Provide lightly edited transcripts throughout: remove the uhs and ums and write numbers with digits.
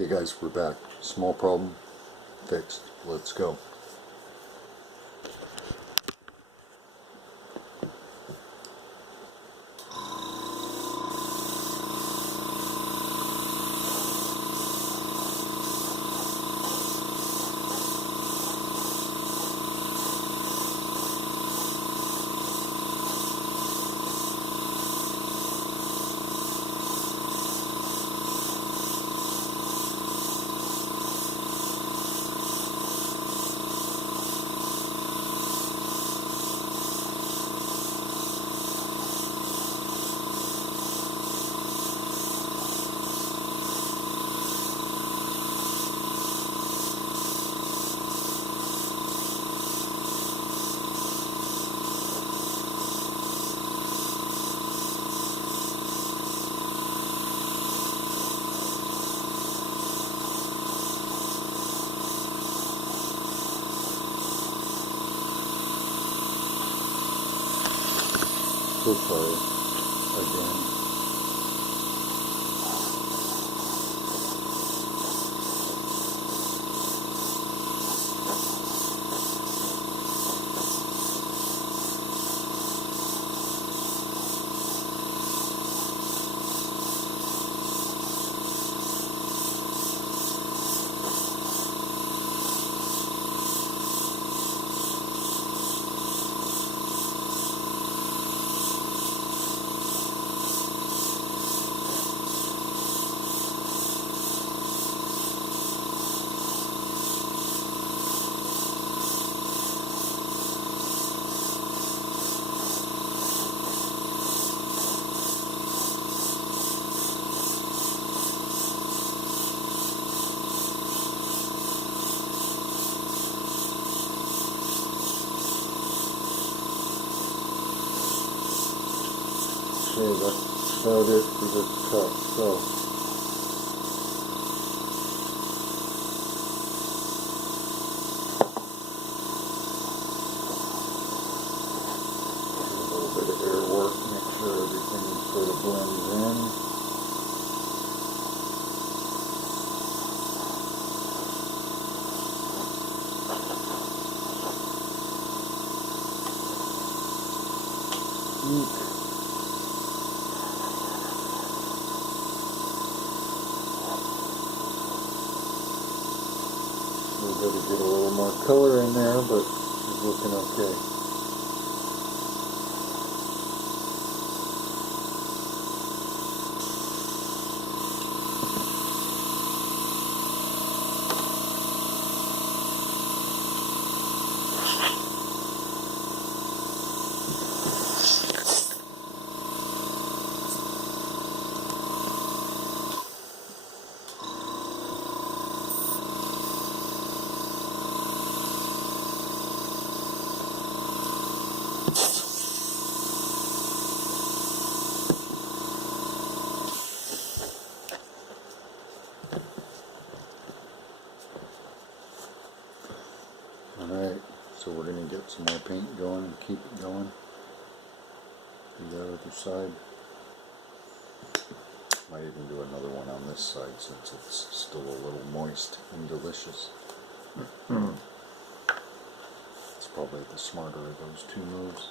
Hey guys, we're back. Small problem fixed. Let's go. So sorry again. Okay, that's about it for this cut. So, a little bit of air work, make sure everything sort of blends in. We've got to get a little more color in there, but it's looking okay. Alright, so we're going to get some more paint going and keep it going. Do the other side. Might even do another one on this side since it's still a little moist and delicious. It's probably the smarter of those two moves.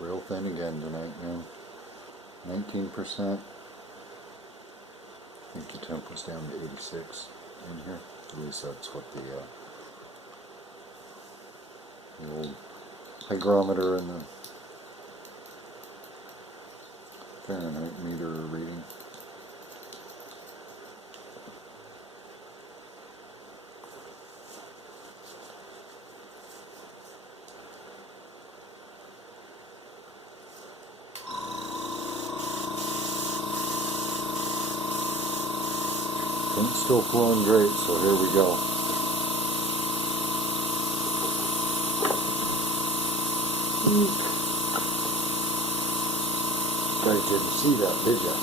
Real thin again tonight, man. 19%. I think the temp was down to 86 in here. At least that's what the old hygrometer and the Fahrenheit meter are reading. Paint's still flowing great, so here we go. You guys didn't see that, did ya?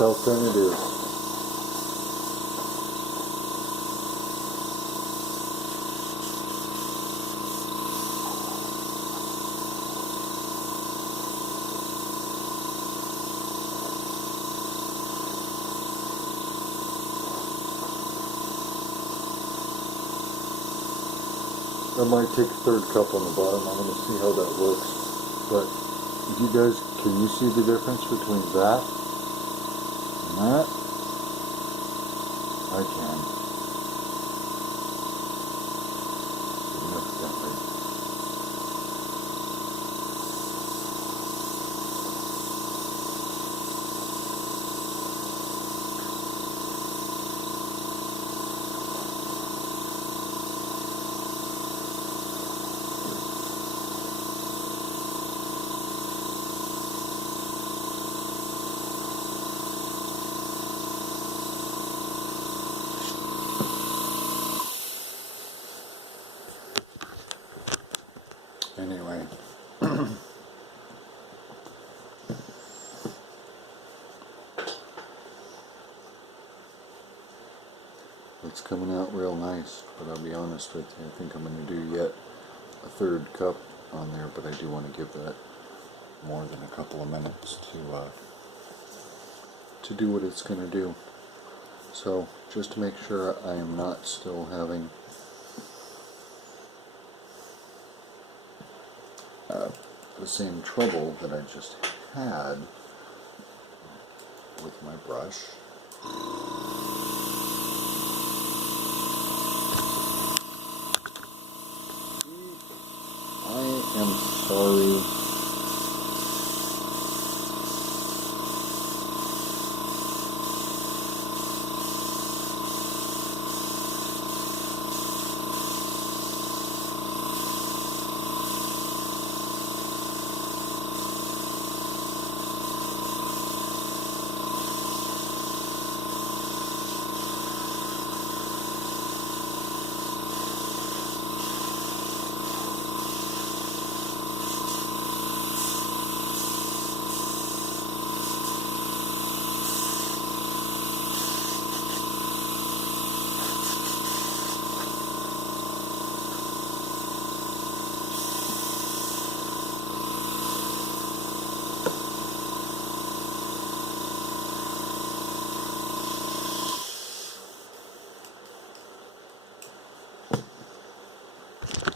how thin it is. I might take a third cup on the bottom. I'm going to see how that works. But if you guys, can you see the difference between that and that? I can. Significantly. Anyway, it's coming out real nice, but I'll be honest with you, I think I'm going to do yet a third cup on there, but I do want to give that more than a couple of minutes to do what it's going to do. So, just to make sure I am not still having the same trouble that I just had with my brush. I am sorry.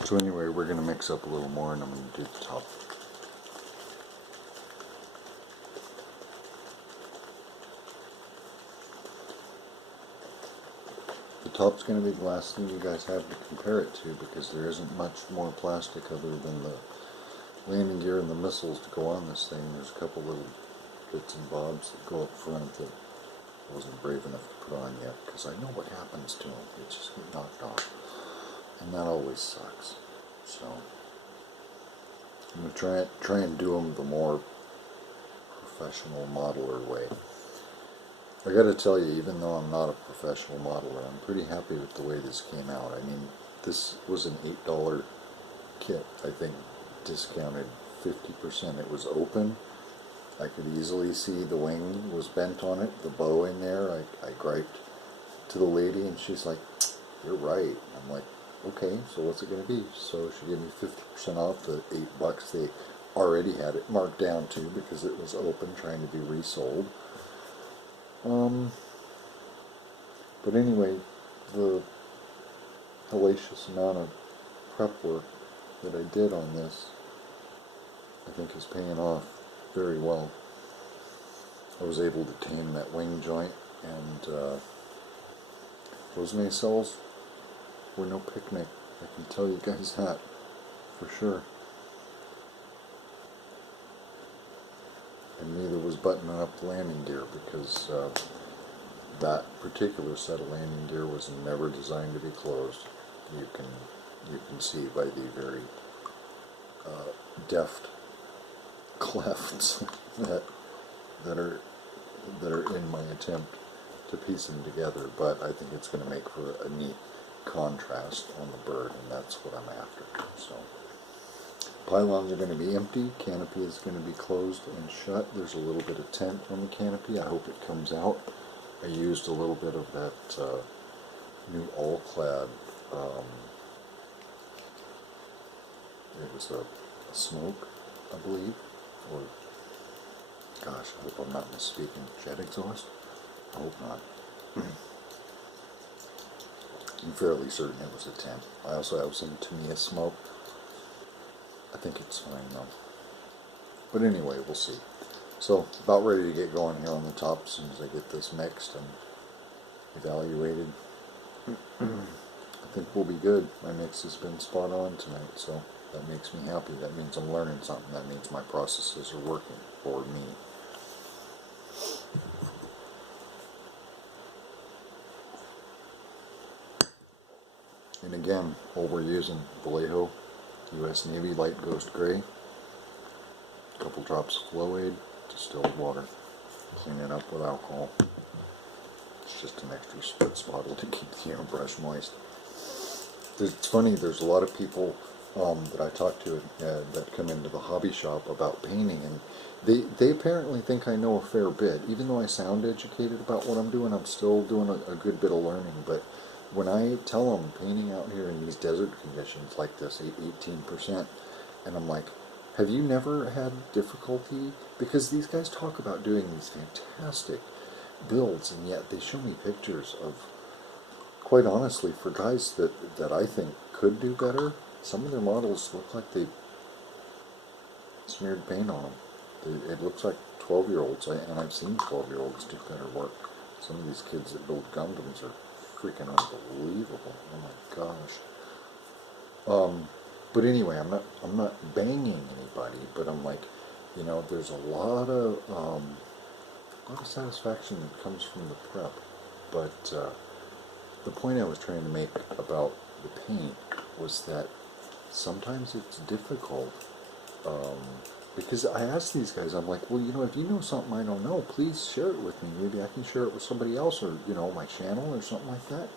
So anyway, we're going to mix up a little more and I'm going to do the top. The top's going to be the last thing you guys have to compare it to, because there isn't much more plastic other than the landing gear and the missiles to go on this thing. There's a couple little bits and bobs that go up front that I wasn't brave enough to put on yet, because I know what happens to them. They just get knocked off. And that always sucks. So I'm going to try and do them the more professional modeler way. I got to tell you, even though I'm not a professional modeler, I'm pretty happy with the way this came out. I mean, this was an $8 kit, I think, discounted 50%. It was open. I could easily see the wing was bent on it, the bow in there. I griped to the lady and she's like, "You're right." I'm like, "Okay, so what's it going to be?" So she gave me 50% off the $8 they already had it marked down to, because it was open, trying to be resold. But anyway, the hellacious amount of prep work that I did on this, I think, is paying off very well. I was able to tame that wing joint, and those nacelles were no picnic. I can tell you guys that for sure. And neither was buttoning up the landing gear, because that particular set of landing gear was never designed to be closed. You can see by the very deft clefts that are in my attempt to piece them together. But I think it's going to make for a neat contrast on the bird, and that's what I'm after. So Pylons are going to be empty, canopy is going to be closed and shut. There's a little bit of tent on the canopy. I hope it comes out. I used a little bit of that new all-clad, it was a smoke, I believe, or, gosh, I hope I'm not misspeaking, jet exhaust? I hope not. I'm fairly certain it was a tent. I also have some Tamiya smoke. I think it's fine though. But anyway, we'll see. So, about ready to get going here on the top as soon as I get this mixed and evaluated. I think we'll be good. My mix has been spot on tonight, so that makes me happy. That means I'm learning something. That means my processes are working for me. And again, while we're using Vallejo U.S. Navy Light Ghost Gray, a couple drops of flow aid, distilled water, clean it up with alcohol. It's just an extra spritz bottle to keep the airbrush moist. It's funny, there's a lot of people that I talk to that come into the hobby shop about painting, and they apparently think I know a fair bit. Even though I sound educated about what I'm doing, I'm still doing a good bit of learning. But when I tell them painting out here in these desert conditions like this, 18%, and I'm like, have you never had difficulty? Because these guys talk about doing these fantastic builds, and yet they show me pictures of, quite honestly, for guys that I think could do better, some of their models look like they smeared paint on them. It looks like 12-year-olds, and I've seen 12-year-olds do better work. Some of these kids that build Gundams are freaking unbelievable. Oh my gosh. But anyway, I'm not banging anybody, but I'm like, you know, there's a lot of satisfaction that comes from the prep. But the point I was trying to make about the paint was that sometimes it's difficult, because I asked these guys, I'm like, well, you know, if you know something I don't know, please share it with me. Maybe I can share it with somebody else, or, you know, my channel or something like that.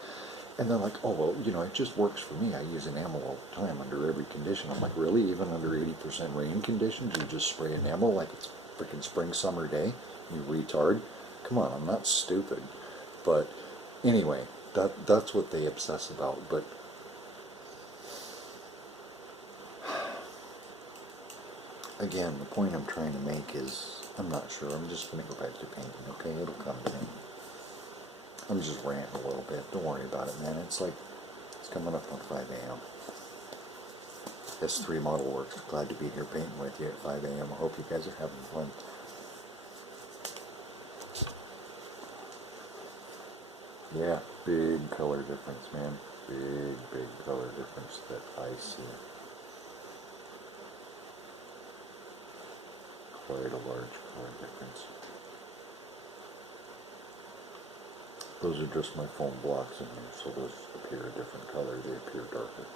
And they're like, oh, well, you know, it just works for me. I use enamel all the time under every condition. I'm like, really? Even under 80% rain conditions, you just spray enamel like it's freaking spring, summer day? You retard. Come on, I'm not stupid. But anyway, that's what they obsess about. But again, the point I'm trying to make is, I'm not sure. I'm just going to go back to painting, okay? It'll come to me. I'm just ranting a little bit. Don't worry about it, man. It's like, it's coming up on 5 a.m. S3 Model Works. Glad to be here painting with you at 5 a.m. I hope you guys are having fun. Yeah, big color difference, man. Big color difference that I see. Quite a large color difference. Those are just my foam blocks in here, so those appear a different color. They appear darker.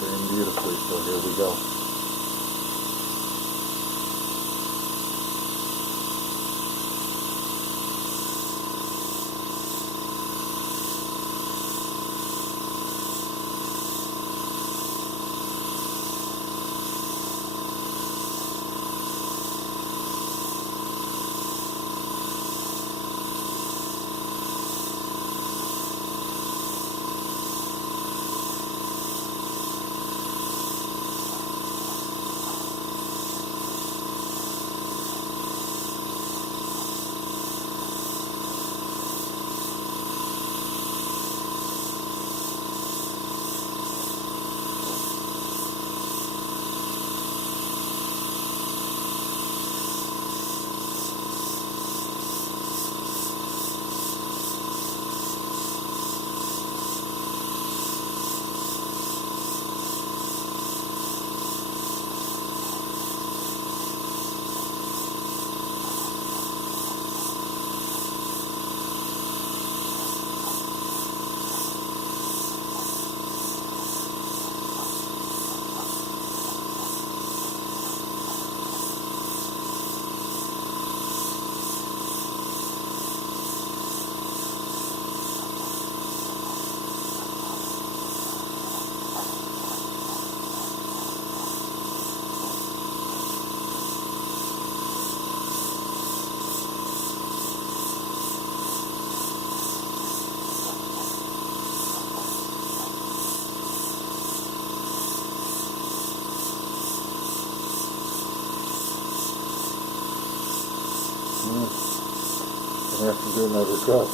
Very beautifully, so here we go. do another cup.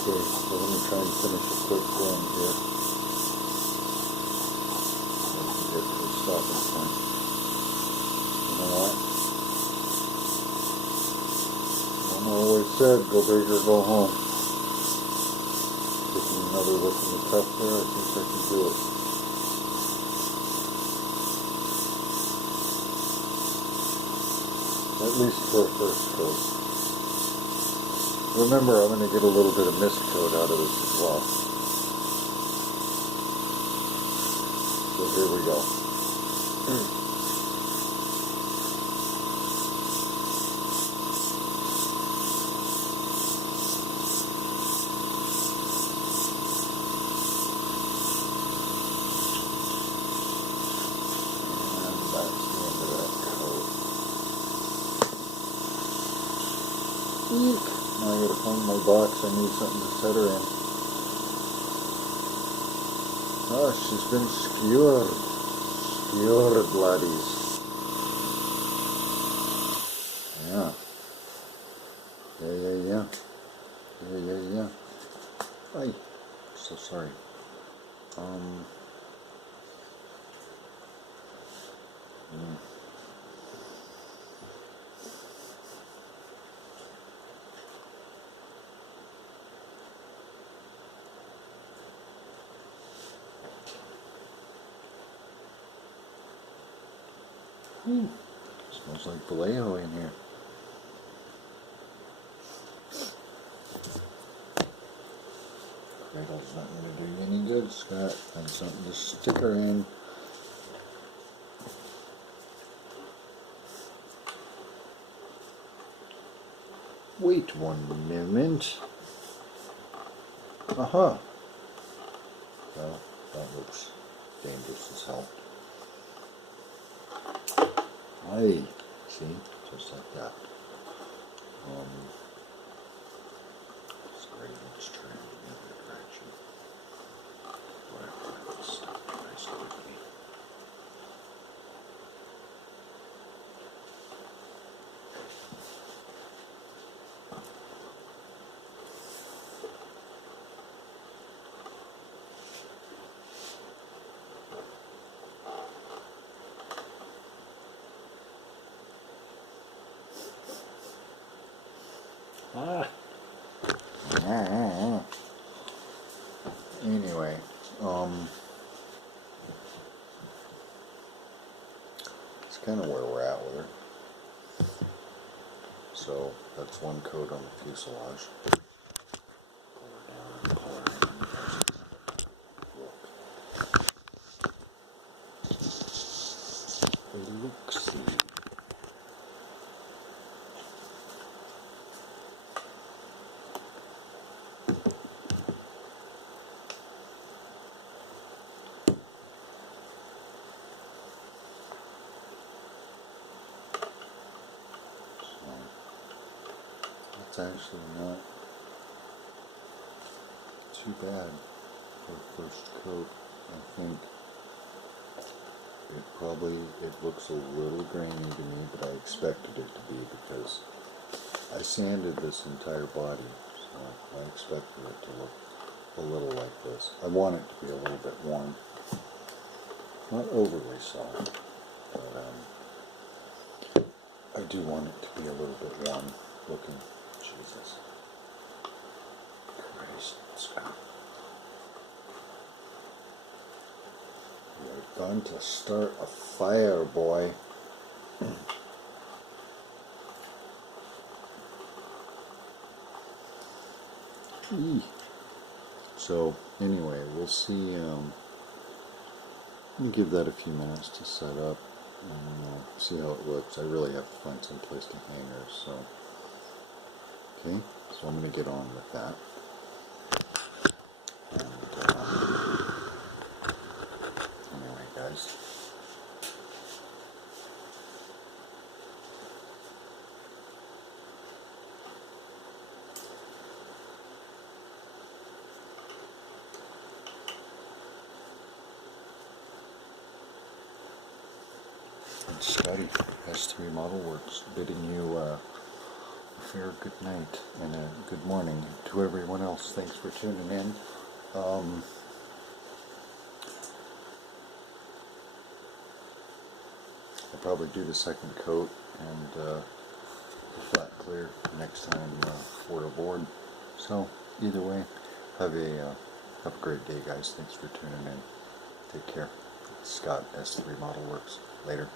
Okay, so let me try and finish a quick run here. So I can get to a stopping point. You know what? Mama always said, go big or go home. Taking another look in the cup there, I think I can do it. At least for a first coat. Remember, I'm going to get a little bit of mist coat out of this as well. So here we go. And that's the end of that coat. Eek. Now I gotta find my box. I need something to set her in. Oh, she's been skewered. Skewered, laddies. Yeah. Yeah. Ay, so sorry. Smells like Vallejo in here. Cradle's not going to do you any good, Scott. Find something to stick her in. Wait 1 moment. Aha. Well, that looks dangerous as hell. Hey, see? Just like that. This gradient is turning in the other direction. Whatever, let's stop it nice quickly. Anyway, it's kind of where we're at with her. So that's one coat on the fuselage. Pull her down and pull her in. Look-see. It's actually not too bad for a first coat. I think it looks a little grainy to me, but I expected it to be because I sanded this entire body, so I expected it to look a little like this. I want it to be a little bit warm, not overly soft, but I do want it to be a little bit warm looking. Jesus Christ, Scott. You're going to start a fire, boy. So, anyway, we'll see. Let me give that a few minutes to set up and see how it looks. I really have to find some place to hang her, so. Okay, so I'm going to get on with that. And, anyway, guys. It's Scotty, S3 Model Works, bidding you fair good night and a good morning to everyone else. Thanks for tuning in. I'll probably do the second coat and the flat clear next time we're aboard. So either way, have a great day, guys. Thanks for tuning in. Take care. Scott, S3 Model Works. Later.